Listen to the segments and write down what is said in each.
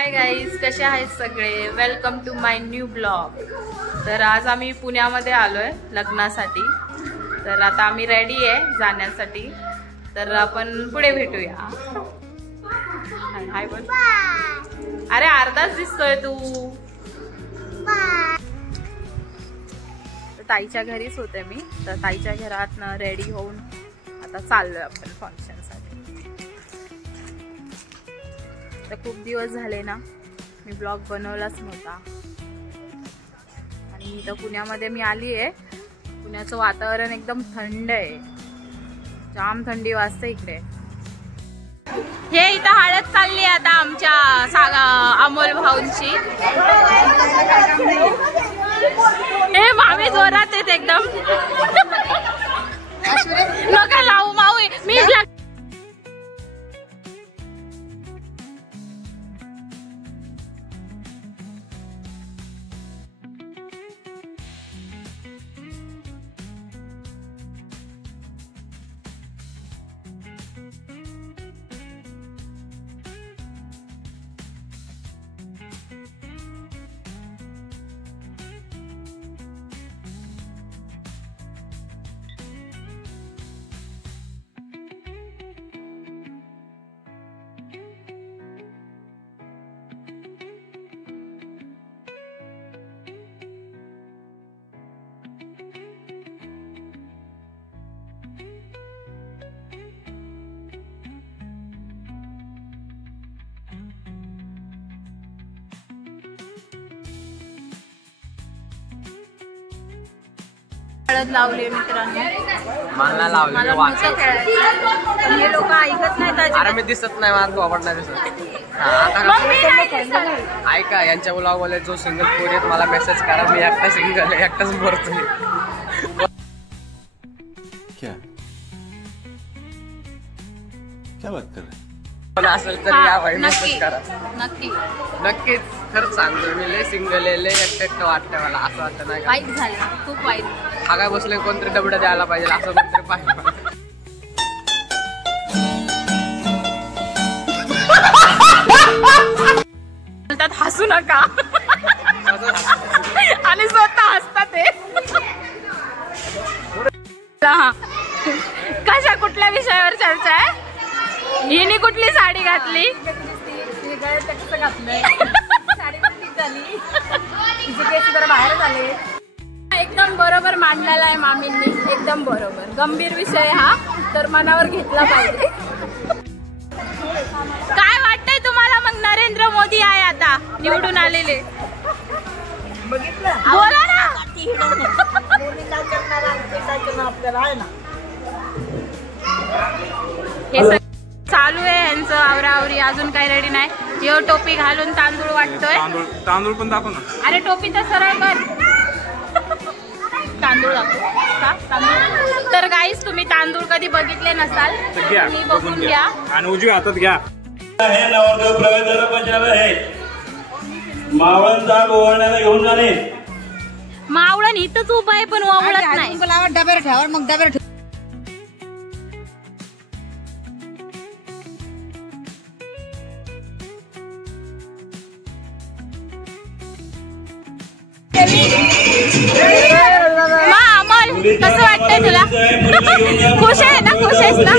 Hi guys, कसे आहेत सगळे? Welcome to my new blog. तर आज आम्ही पुण्यामध्ये आलोय लग्नासाठी. तर आता आम्ही रेडी आहे जाण्यासाठी. तर आपण पुढे भेटूया. हाय बोल. अरे अर्धाच दिसतोय तू. ताईच्या घरीच होते मी. तर ताईच्या घरात रेडी होऊन आता चाललोय आपण फंक्शन साठी. तर खूप दिवस झाले ना मी ब्लॉग बनवलाच नव्हता. आणि इथं पुण्यामध्ये मी आली आहे. पुण्याचं वातावरण एकदम थंड आहे. जाम थंडी वाजते इकडे. हे इथं हळद चालली आता आमच्या अमोल भाऊंची. हे मामी जोरात आहेत एकदम. नका लावू माऊ मी. हळद लावली मित्रांनो. मला लावली. मला नव्हतं खेळायचं पण हे लोक ऐकत नाहीत. अरे मी दिसत नाही, मला तू आवडणार दिसत. ऐका, यांच्या ब्लॉग वाले जो सिंगल पोरी आहेत मला मेसेज करा. मी एकटा सिंगल आहे, एकटाच भरतोय. क्या बात कर रहे? पण असेल तर या भाई मेसेज करा. नक्कीच खरंच सांगतो मी. लय सिंगल आहे, लय एकटं वाटतंय मला. असं वाटतं नाही वाईट झालं, खूप वाईट. हा काय बसले कोणतरी डबडं द्यायला पाहिजे असं कोणतरी पाहिजे. बोलतात हसू नका आणि स्वतः हसतात ते. कशा कुठल्या विषयावर चर्चा आहे? हिने कुठली साडी घातली? एकदम बरोबर मांडलेला आहे मामींनी. एकदम बरोबर. गंभीर विषय हा, तर मनावर घेतला पाहिजे. काय वाटतंय तुम्हाला मग? नरेंद्र मोदी आहे आता निवडून आलेले. बोला ना. हे चालू आहे यांचं आवरावरी. अजून काही रेडी नाही. यो टोपी घालून तांदूळ वाटतोय. तांदूळ पण दाखव ना. अरे टोपी तर सरळ कर. तांदूळ दाखव. तांदूळ. तर गाईस, तुम्ही तांदूळ कधी बघितले नसाल तुम्ही बघून घ्या. आणि उजव्या हातात घ्या. हे नवरदेव प्रवेश दरवाजाला आहे. मावळणचा गोवाण्याला घेऊन जाणे. मावळण इथंच उभं आहे पण ओवळत नाही. डब्यावर ठेवा, मग डब्यावर. अमोल, कसं वाटतंय तुला? खुश आहे ना? खुश आहेस ना?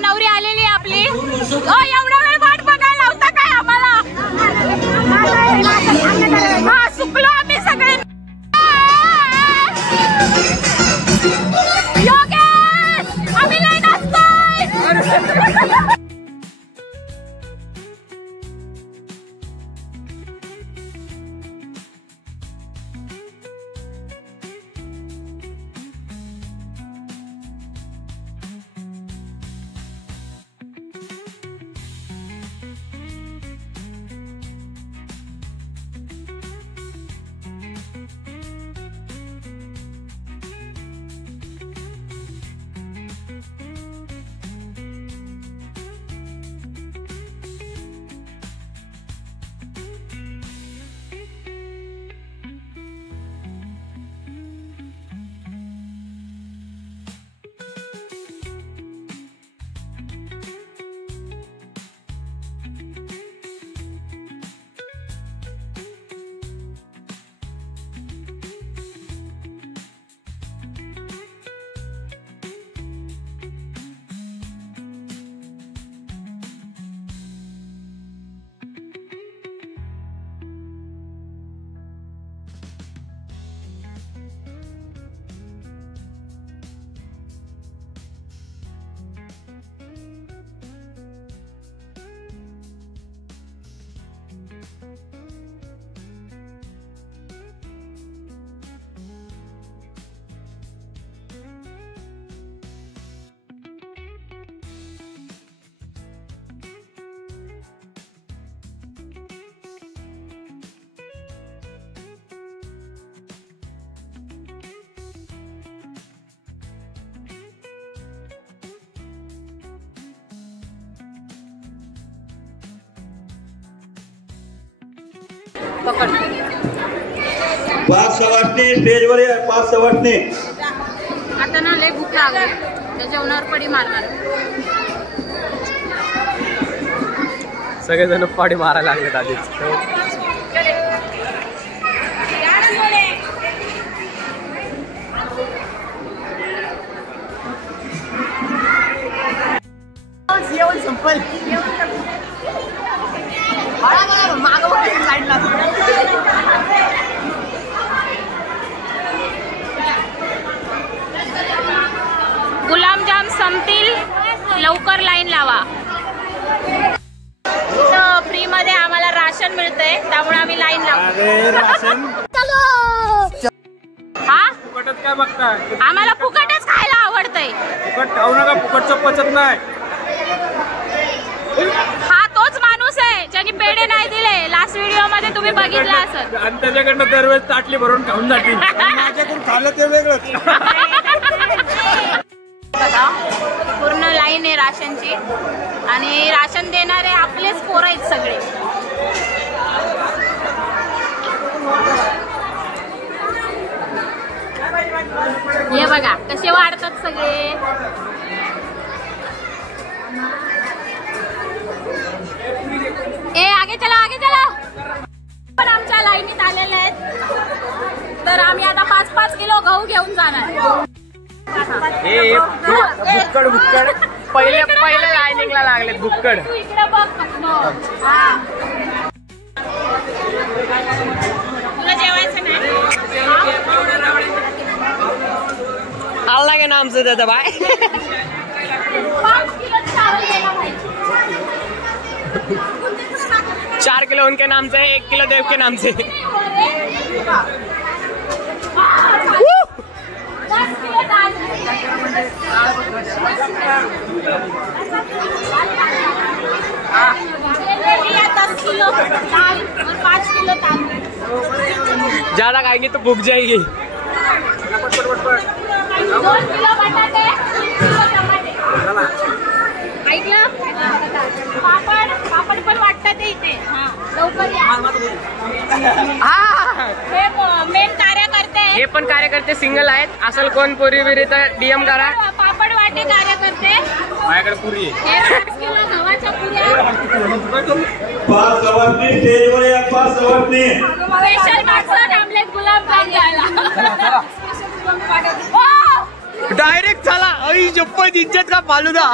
नवरी आलेली आपली. एवढा वेळ वाट बघायला होता काय आम्हाला? हा, सुकलो आम्ही सगळे. योगेश, आम्ही लय नाचतोय. पकड. पाच सवासणी स्टेजवर या. पाच सवासणी. आता ना लय भूक लागली त्या जेवणावर पडी मारणार. सगळेजण पाडी मारायला लागलेत आधीच. जेवण संपल. गुलाबजाम संपतील, लवकर लाईन लावा. फ्री मध्ये आम्हाला राशन मिळतंय त्यामुळे आम्ही लाईन लावतो. हा फुकटच काय बघताय? आम्हाला फुकटच खायला आवडतंय. फुकट खाऊ नका, फुकटचं पचत नाही. हा तोच माणूस आहे ज्याने पेढे नाही दिले. लास्ट व्हिडिओ मध्ये तुम्ही बघितलं असेल. आणि त्याच्याकडनं दरवेळेस ताटली भरून खाऊन जातील. माझ्याकडून खाल्लं ते वेगळंच. बघा पूर्ण लाईन आहे राशनची आणि राशन देणारे आपलेच पोरं आहेत सगळे. हे बघा कसे वाढतात सगळे. ए आगे चला आगे चला. पण आमच्या लाईनीत आलेले आहेत तर आम्ही आता 5-5 किलो गहू घेऊन जाणार. बुक्कड बुक्कड पहिले लाईनिंगला लागलेत बुक्कड. तू इकडे बघ. तुला जेवायचं नाही? अल्लाह के नाम से दादा भाई. 5 किलो चावल देना भाई. 4 किलो उनके नाम से, 1 किलो देव के नाम से. 10 किलो दाल. 10 किलो दाल और 5 किलो तांदूळ. ज्यादा खाएंगे तो भूख जाएगी. 2 किलो बटाटे, 3 किलो टमाटे. ऐकलं? पापड पण वाटतात इथे. हा लवकर या. हे मेन कार्यकर्ते हे पण कार्यकर्ते सिंगल आहेत. असल कोण पोरी बिरी तर डीएम करा. पापड वाटे कार्यकर्ते. माझ्याकडे पुरी आहे. हे 5 किलो गव्हाच्या पुऱ्या. पाच सवासणी स्टेजवर या. पाच सवासणी. स्पेशल माणसं थांबले गुलाबजाम घ्यायला. डायरेक्ट चला. आई जप्पत इज्जत का फालुदा.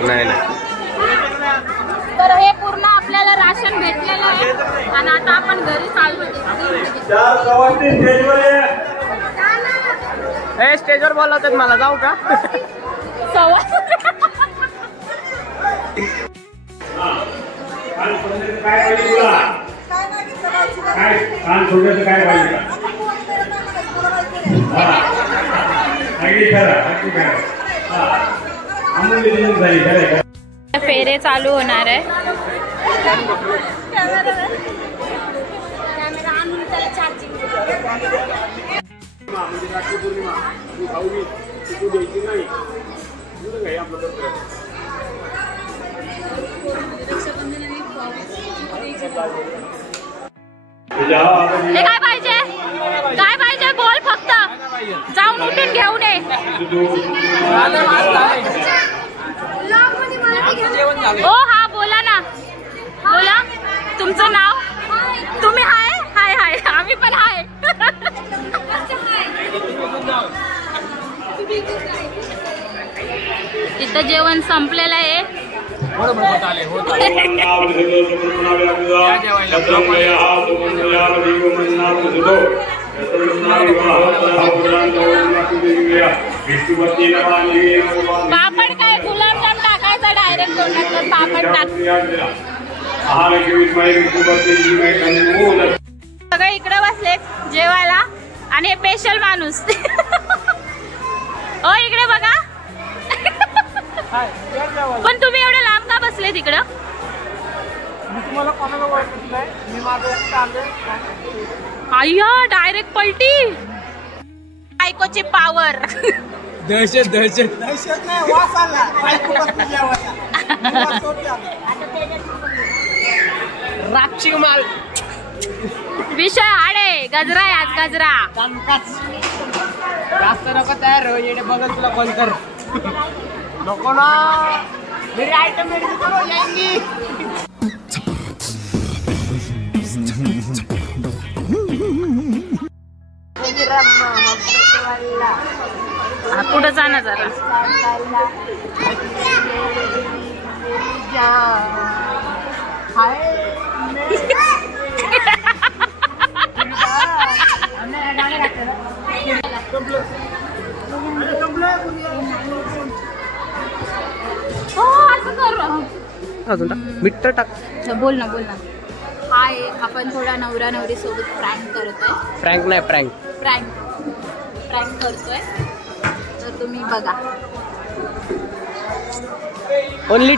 नाही नाही. तर हे पूर्ण आपल्याला राशन भेटलेलं आहे आणि आता आपण घरी चाललो. चार सवासणी स्टेजवर या. हे स्टेजवर बोलवतात मला, जाऊ का? काय पाहिजे तुला? काय कान सोडण्याचं काय पाहिजे का? फेरे चालू होणार आहे. हे काय पाहिजे? काय पाहिजे बोल फक्त. जाऊन उठून घेऊन ये. ओ हा बोला ना. बोला तुमचं नाव. तुम्ही हाय हाय हाय. आम्ही पण हाय. इथं जेवण संपलेलं आहे. पापड काय गुलाबजाम टाकायचा डायरेक्ट तोंडात. पापड टाक. सगळे इकडे बसलेत जेवायला आणि हे स्पेशल माणूस. ओ इकडे बघा. पण तुम्ही एवढे लांब का बसले तिकडं? अय्या डायरेक्ट पलटी. बायकोची पावर. दहशत दहशत दहशत नाही वास आला बायको बसली जेवायला. वास होते आला. राक्षी माल. विषय हाडे गजरा आहे आज गजरा. जास्त नको तयार हो, येणे बघल तुला कॉल कर. नको ना मेरी आयटम रेडी करो जाएंगी. कुठं जाणं जरा. अजून मिठ टाक. बोल ना बोल ना. हाय, आपण थोडा नवरा नवरी सोबत प्रँक करतोय. फ्रँक नाही प्रँक. प्रँक करतोय तर तुम्ही बघा. ओनली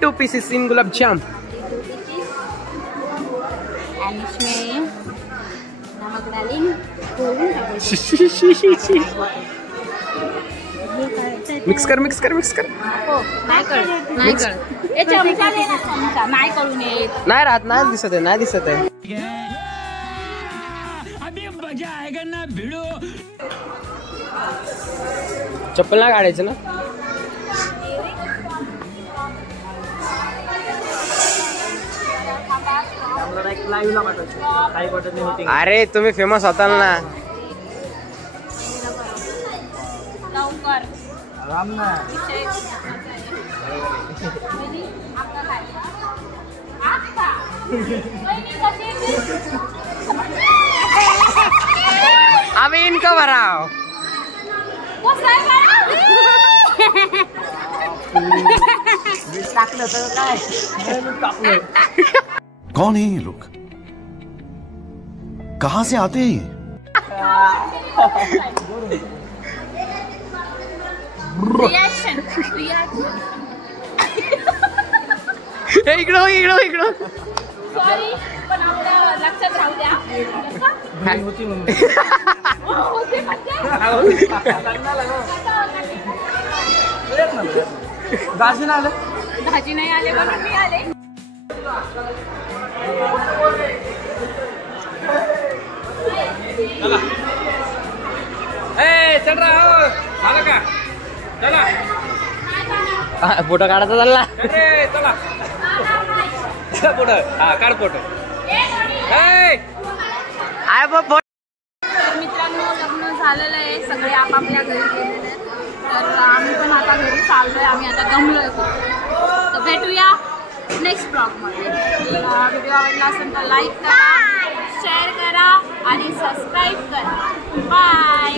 टू पीसेस इन गुलाबजाम. आणि इसमें नमक डालेंगे. मिक्स कर. हो, नाही कळत. ए, चमचा दे ना, चमचा. नाही कळून येत. नाही राहत. नाही दिसत आहे. चप्पल नाही काढायचं ना. अरे तुम्ही फेमस होताल ना. लवकर. राम ना. आम्ही इनका भराव. टाकलं तर काय. कौन है ये लोग? कहां से आते हैं ये? रिॲक्शन. इकडं. सॉरी, पण आपल्या लक्षात राहू द्या. होती म्हणून. होते म्हणजे गाजून आलं. भाजी नाही आले म्हणून मी आले. चल रहा झालं का? चला फोटो काढायचा चालला. अरे चला पुढं. हा काढ फोटो. तर मित्रांनो, लग्न झालेलं आहे. सगळे आपापल्या घरी गेलेले आहेत. तर आम्ही पण आता घरी चाललोय. आम्ही आता दमलोय खूप. तर भेटूया नेक्स्ट ब्लॉगमध्ये. व्हिडिओ आवडला असेल तर लाईक करा, शेअर करा आणि सबस्क्राईब करा. बाय.